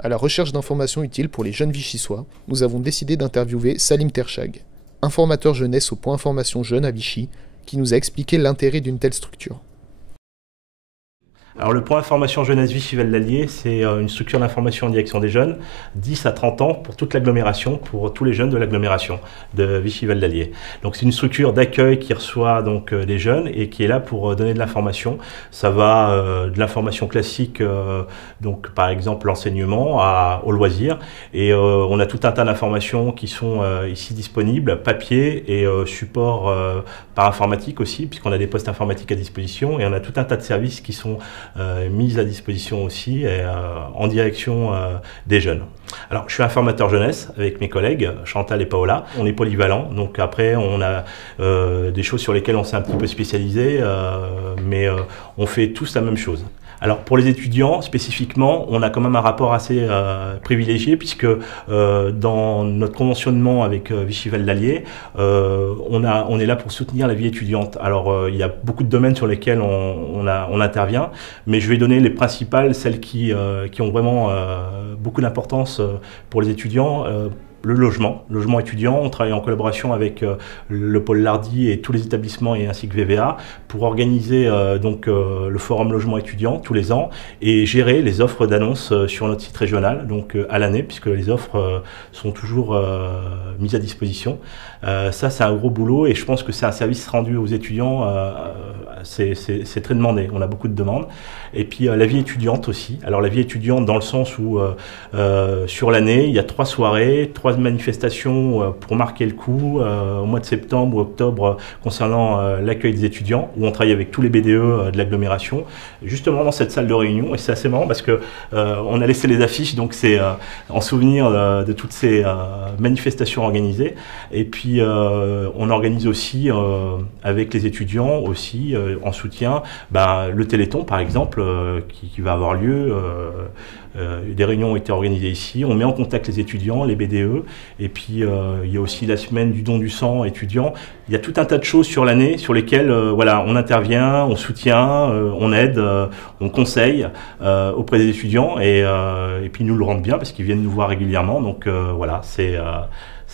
À la recherche d'informations utiles pour les jeunes Vichysois, nous avons décidé d'interviewer Salim Terchag, informateur jeunesse au point information jeune à Vichy, qui nous a expliqué l'intérêt d'une telle structure. Alors le point information jeunesse Vichy-Val d'Allier, c'est une structure d'information en direction des jeunes, 10 à 30 ans pour toute l'agglomération, pour tous les jeunes de l'agglomération de Vichy-Val d'Allier. Donc c'est une structure d'accueil qui reçoit donc des jeunes et qui est là pour donner de l'information. Ça va de l'information classique, donc par exemple l'enseignement au loisir, et on a tout un tas d'informations qui sont ici disponibles, papier et support par informatique aussi, puisqu'on a des postes informatiques à disposition et on a tout un tas de services qui sont mise à disposition aussi en direction des jeunes. Alors, je suis informateur jeunesse avec mes collègues Chantal et Paola. On est polyvalent, donc après on a des choses sur lesquelles on s'est un petit peu spécialisé, mais on fait tous la même chose. Alors pour les étudiants spécifiquement, on a quand même un rapport assez privilégié puisque dans notre conventionnement avec Vichy-Val d'Allier, on est là pour soutenir la vie étudiante. Alors il y a beaucoup de domaines sur lesquels on intervient, mais je vais donner les principales, celles qui ont vraiment beaucoup d'importance pour les étudiants. Le logement étudiant, on travaille en collaboration avec le pôle Lardy et tous les établissements et ainsi que VVA pour organiser le forum logement étudiant tous les ans et gérer les offres d'annonces sur notre site régional donc à l'année puisque les offres sont toujours mises à disposition. Ça c'est un gros boulot et je pense que c'est un service rendu aux étudiants, c'est très demandé, on a beaucoup de demandes. Et puis la vie étudiante aussi, alors la vie étudiante dans le sens où sur l'année il y a 3 soirées, 3 manifestations pour marquer le coup au mois de septembre ou octobre concernant l'accueil des étudiants où on travaille avec tous les BDE de l'agglomération justement dans cette salle de réunion et c'est assez marrant parce que on a laissé les affiches donc c'est en souvenir de toutes ces manifestations organisées et puis on organise aussi avec les étudiants aussi en soutien le Téléthon par exemple qui va avoir lieu. Des réunions ont été organisées ici, on met en contact les étudiants, les BDE, et puis il y a aussi la semaine du don du sang étudiant. Il y a tout un tas de choses sur l'année sur lesquelles voilà, on intervient, on soutient, on aide, on conseille auprès des étudiants, et puis ils nous le rendent bien parce qu'ils viennent nous voir régulièrement, donc voilà, c'est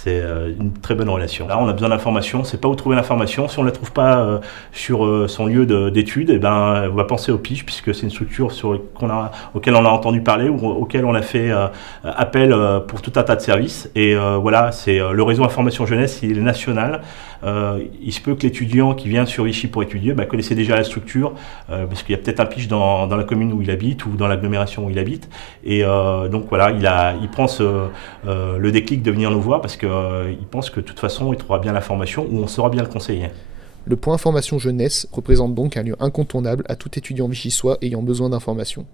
une très bonne relation. Là, on a besoin d'informations, on ne sait pas où trouver l'information. Si on ne la trouve pas sur son lieu d'études, eh ben, on va penser au PIGE, puisque c'est une structure auquel on a entendu parler, ou auquel on a fait appel pour tout un tas de services. Et voilà, c'est le réseau Information Jeunesse, il est national. Il se peut que l'étudiant qui vient sur Vichy pour étudier connaissait déjà la structure, parce qu'il y a peut-être un PIGE dans la commune où il habite, ou dans l'agglomération où il habite. Et donc voilà, il prend le déclic de venir nous voir, parce qu'il pense que de toute façon, il trouvera bien l'information ou on saura bien le conseiller. Le point information jeunesse représente donc un lieu incontournable à tout étudiant vichysois ayant besoin d'informations.